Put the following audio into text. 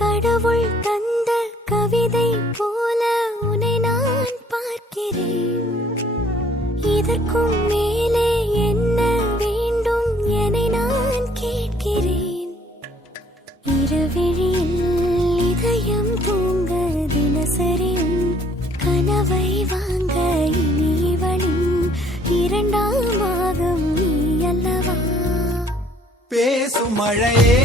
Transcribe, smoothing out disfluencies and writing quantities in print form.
கடவுள் தந்த கவிதை போல உன்னை நான் பார்க்கிறேன். இதற்கும் மேலே என்ன வேண்டும் என நான் கேட்கிறேன். இருவிழியில் இதயம் தூங்க தினசரி கனவை வாங்க இனி இவளின் இரண்டாம் பாகம் நீ அல்லவா? பேசும் மழையே